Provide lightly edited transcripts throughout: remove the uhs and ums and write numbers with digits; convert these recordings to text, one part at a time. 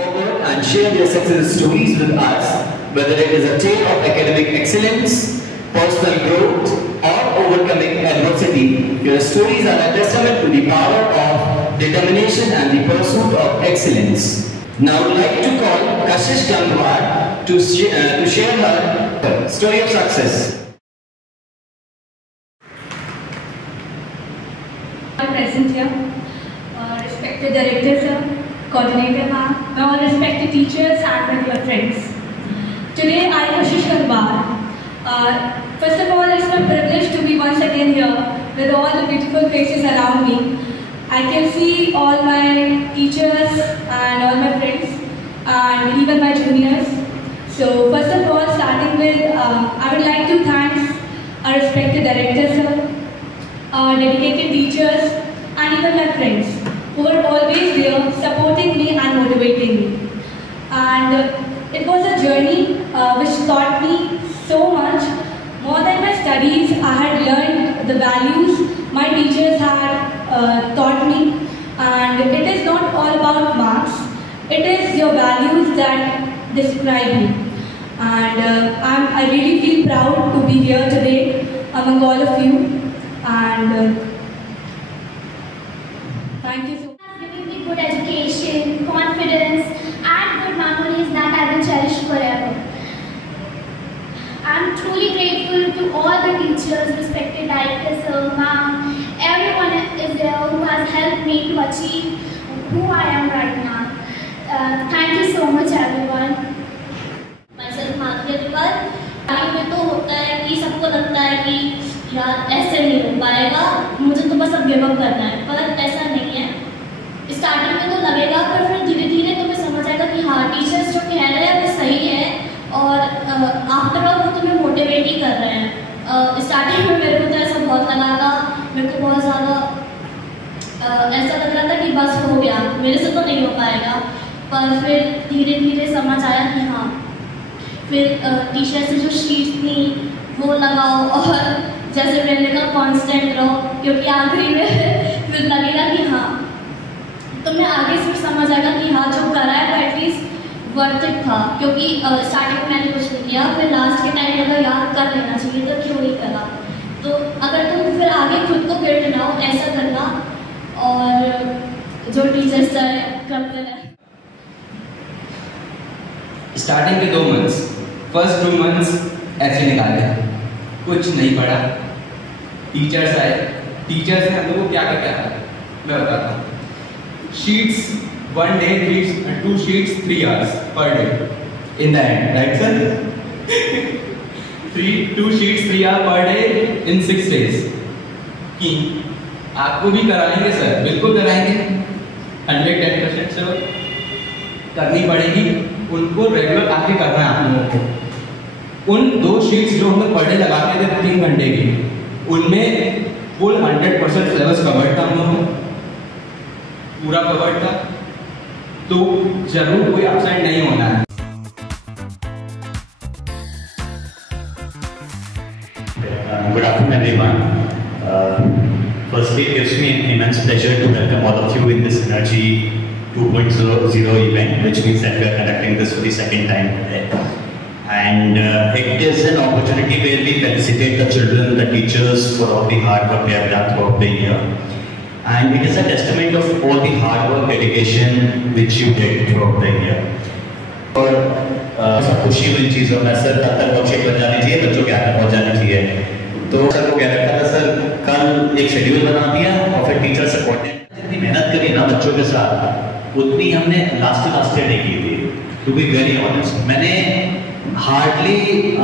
forward and share their success stories with us, whether it is a tale of academic excellence, personal growth, or overcoming adversity. Your stories are a testament to the power of determination and the pursuit of excellence. Now I would like to call Kashish Gangwar to share her story of success. Present here, respected director sir, coordinator ma'am, all respected teachers and my friends. Today I am Kashish Gangwar. First of all, it's my privilege to be once again here with all the beautiful faces around me. I can see all my teachers and all my friends and even my juniors. So first of all, starting with, I would like to thank our respected director sir, our dedicated teachers and even my friends who were always there supporting me and motivating me. And it was a journey which taught me so much. More than my studies, I had learned the values my teachers had taught me. And it is not all about marks. It is your values that describe me. And I really feel proud to be here today among all of you. And thank you so much. Giving me good education, confidence, and good memories that I will cherish forever. I am truly grateful to all the teachers, respected directors, sir, ma'am, everyone is there who has helped me to achieve who I am right now. Thank you so much, everyone. Myself, Madhya Dikar. Time में तो होता है कि सबको लगता है कि यार ऐसे नहीं हो पाएगा, मुझे तो बस अब गिव अप करना है, पर ऐसा नहीं है। स्टार्टिंग में तो लगेगा, पर फिर धीरे धीरे तुम्हें समझ आएगा कि हाँ टीचर्स जो कह रहे हैं वो सही है और आफ्टर ऑल वो तुम्हें मोटिवेट ही कर रहे हैं। स्टार्टिंग में मेरे को तो ऐसा बहुत लगा था, मेरे को बहुत ज़्यादा ऐसा लग रहा था कि बस हो गया, मेरे से तो नहीं हो पाएगा, पर फिर धीरे धीरे समझ आया कि हाँ। फिर टीचर से जो शीट्स थी वो लगाओ और जैसे मैंने कहा कांस्टेंट रहो, क्योंकि आखिरी में फिर लगेगा कि हाँ तुम्हें आगे से समझ आएगा कि हाँ जो करा है वो एटलीस्ट वर्थ इट था, क्योंकि स्टार्टिंग में मैंने कुछ नहीं किया, फिर लास्ट के टाइम अगर याद कर लेना चाहिए तो क्यों नहीं करा। तो अगर तुम फिर आगे खुद को गिल्ट ना हो ऐसा करना, और जो टीचर्स करते रहे। स्टार्टिंग के 2 मंथ्स, फर्स्ट 2 मंथ्स ऐसे निकाले, कुछ नहीं पढ़ा। टीचर्स आए, टीचर्स ने हम लोग को क्या क्या था मैं बताता हूँ। Sheets 1 day 2 sheets 3 hours per day in the end, right sir? 2 sheets 3 hours per day in 6 days। कि आपको भी कराएंगे सर, बिल्कुल कराएंगे, 110% सर करनी पड़ेगी, उनको रेगुलर आके करना है आप लोगों को। उन 2 शीट्स जो हम लोग पर डे लगाते थे 3 घंटे की, उनमें फुल 100% सिलेबस कवर्ड था, हम लोगों पूरा कवर्ड था, तो जरूर कोई अपसेट नहीं होना है। Good afternoon everyone. Firstly, it gives me immense pleasure to welcome all of you in this Energy 2.0 event, which means that we are conducting this for the second time today. And it is an opportunity where we felicitate the children, the teachers for all the hard work they have done throughout the year. And it is a testament of all the hard work, dedication which you did throughout the year. और सब खुशी हुई चीज़ों में sir तब तक worksheet बन जानी चाहिए, बच्चों के हाथ में पहुँच जानी चाहिए। तो सर को क्या रखा था सर, कल एक शेड्यूल बना दिया और फिर टीचर से कोऑर्डिनेट जितनी मेहनत करी ना बच्चों के साथ उतनी हमने लास्ट ईयर नहीं की थी। टू बी वेरी ऑनेस्ट, मैंने हार्डली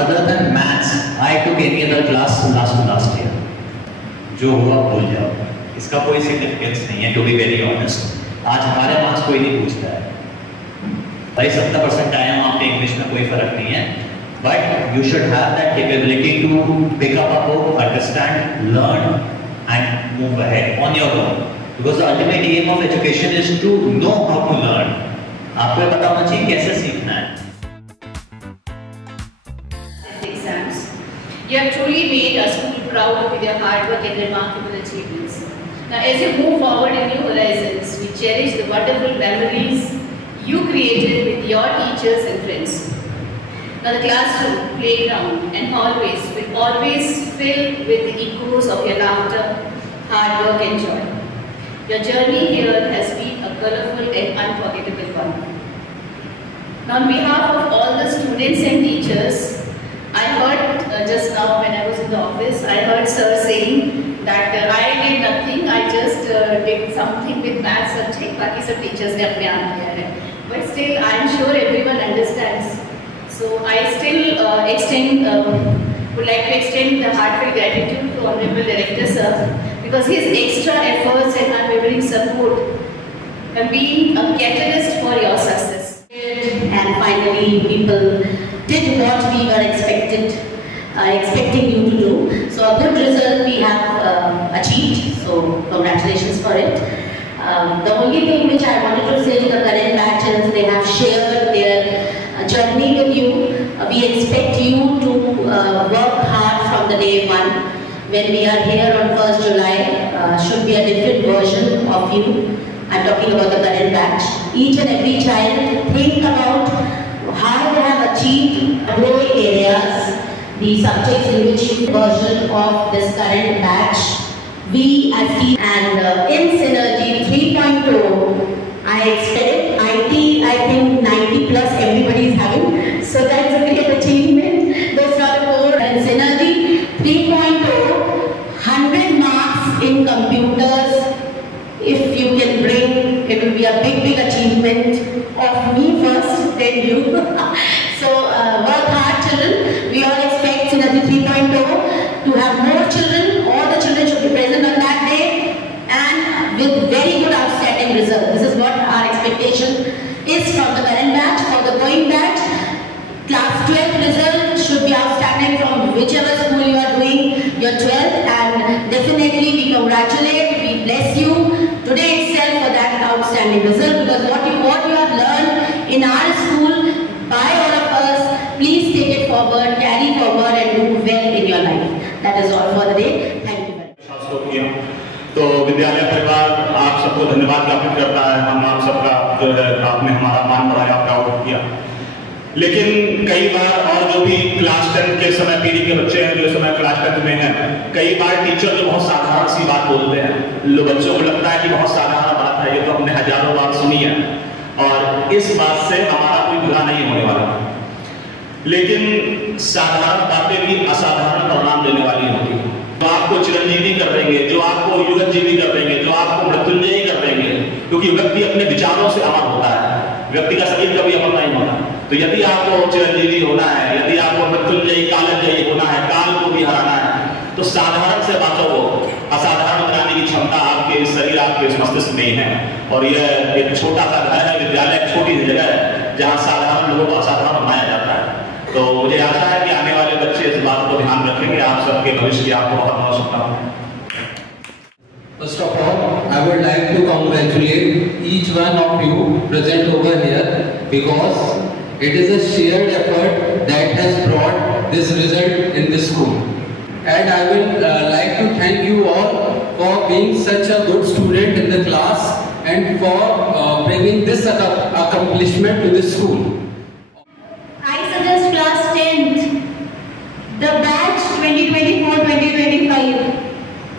अदर देन मैथ्स आई टुक any other class last year. जो हुआ भूल जाओ, इसका कोई सिग्निफिकेंस नहीं है। टू बी वेरी ऑनेस्ट, आज हमारे मार्क्स कोई नहीं पूछता है भाई, 70% आए हो आपके इंग्लिश में कोई फर्क नहीं है, but you should have that capability to pick up a book, understand, learn and move ahead on your own, because the ultimate aim of education is to know how to learn. आपको पता होना चाहिए कैसे सीखना है। Exams. You have truly made our school proud with your hard work and remarkable achievements. Now, as you move forward in new horizons, we cherish the wonderful memories you created with your teachers and friends. Now the classroom, playground and hallways will always fill with the echoes of your laughter, hard work and joy. Your journey here has been a colorful and unforgettable one. Now on behalf of all the students and teachers, I heard just now when I was in the office, I heard sir saying that I did nothing, I just did something with math subject, बाकी सब teachers ने अपने आप किया है. But still, I am sure everyone understands. So I still would like to extend the heartfelt gratitude to Honorable Director Sir, because his extra efforts and unwavering support have been a catalyst for your success. And finally, people did what we were expecting you to do. So a good result we have achieved. So congratulations for it. The only thing which I wanted to say to the current batches, they have shared their journey with you. We expect you to work hard from the day one. When we are here on 1st July, should be a different version of you. I'm talking about the current batch. Each and every child, think about how they have achieved growing areas, the subjects in which version of this current batch we as team and in Synergy 3.0, I expect IT, I think 90 plus everybody is having, so that's a great achievement. Those are the core. And Synergy 3.0, 100 marks in computers. If you can bring, it will be a big achievement of me first, then you. So work hard, children. We all expect Synergy 3.0 to have more children. All the children should be present on that day and with very good outstanding results. This is what our expectation is from the current batch. For the going batch, class 12 result should be outstanding from whichever school you are doing your 12th, and definitely we congratulate, we bless you today itself for that outstanding result, because what you have learned in our school by all of us, please take it forward, carry forward and do well in your life. That is all for the day. Thank you very much. तो विद्यालय परिवार आप सबको धन्यवाद ज्ञापित करता है। हम आप सबका जो है आपने हमारा मान बढ़ाया, प्राउड किया। लेकिन कई बार और जो भी क्लास 10 के समय पीढ़ी के बच्चे हैं जो इस समय क्लास 10 में हैं, कई बार टीचर जो बहुत साधारण सी बात बोलते हैं, बच्चों को लगता है कि बहुत साधारण बात है, ये तो हमने हजारों बार सुनी है और इस बात से हमारा कोई बुरा नहीं होने वाला। लेकिन साधारण बातें भी असाधारण परिणाम देने वाली होती है। जो आपको चिरंजीवी कर देंगे, जो आपको युगजीवी कर देंगे, जो आपको मृत्युंजयी कर देंगे, क्योंकि व्यक्ति अपने विचारों से अमर होता है, व्यक्ति का शरीर कभी अमर नहीं होता। तो यदि आपको चिरंजीवी होना है, यदि आपको मृत्युंजयी कालजयी होना है, काल को भी हराना है, तो साधारण से बातों को असाधारण बनाने की क्षमता आपके शरीर, आपके मस्तिष्क में ही है। और यह एक छोटा सा घर है, विद्यालय छोटी सी जगह है जहाँ साधारण लोगों को असाधारण बनाया जाता है। तो मुझे आशा है कि आने वाले बच्चे इस बात को ध्यान रखेंगे। आप सबके भविष्य की आपको बहुत बहुत शुभकामनाएं। First of all, I would like to congratulate each one of you present over here, because it is a shared effort that has brought this result in this school. And I will like to thank you all for being such a good student in the class and for bringing this accomplishment to this school. I suggest class 10th, the batch 2024-2025.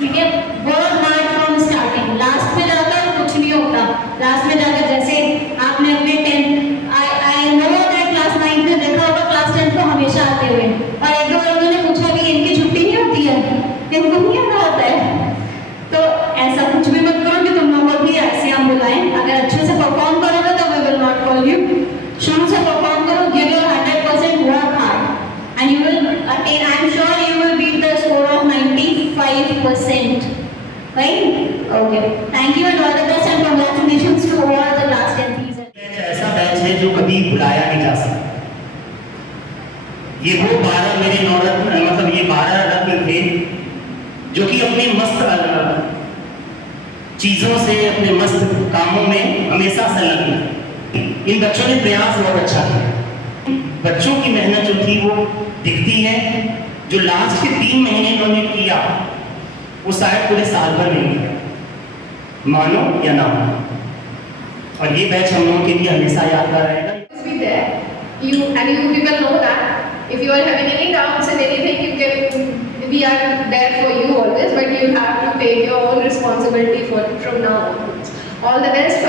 ठीक है, work hard from starting. Last में जाकर कुछ नहीं होता। Last में जाकर जैसे आपने अपने 10th, I know that class 9 में देखा होगा class 10 को हमेशा आते हुए, और एक दो लोगों ने पूछा कि इनकी छुट्टी नहीं होती है, इनको नहीं आना होता है। तो ऐसा कुछ भी मत करो कि तुम लोगों को भी ऐसे हम बुलाएं। अगर अच्छे से परफॉर्म करोगे तो we will not call you. शुरू से परफॉर्म करो, give your 100%, work hard, and you will attain. I am sure you will beat the score of 95%. Right? Okay. Thank you and all the best and congratulations to all the class 10 teachers. ऐसा batch है जो कभी भुलाया नहीं जा सकता। ये वो 12 मेरे नौरत्न, मतलब ये 12 रत्न थे जो कि अपने मस्त चीजों से, अपने मस्त कामों में हमेशा संलग्न थे। इन बच्चों ने प्रयास बहुत अच्छा किया। बच्चों की मेहनत जो थी वो दिखती है। जो लास्ट के 3 महीने इन्होंने किया वो शायद पूरे साल भर नहीं किया, मानो या ना मानो। और ये बैच हम लोगों के लिए हमेशा यादगार रहेगा। Be there. You people know that if you are having any doubts in anything, you can. We are there for you always, but you have to take your own responsibility from now on. All the best.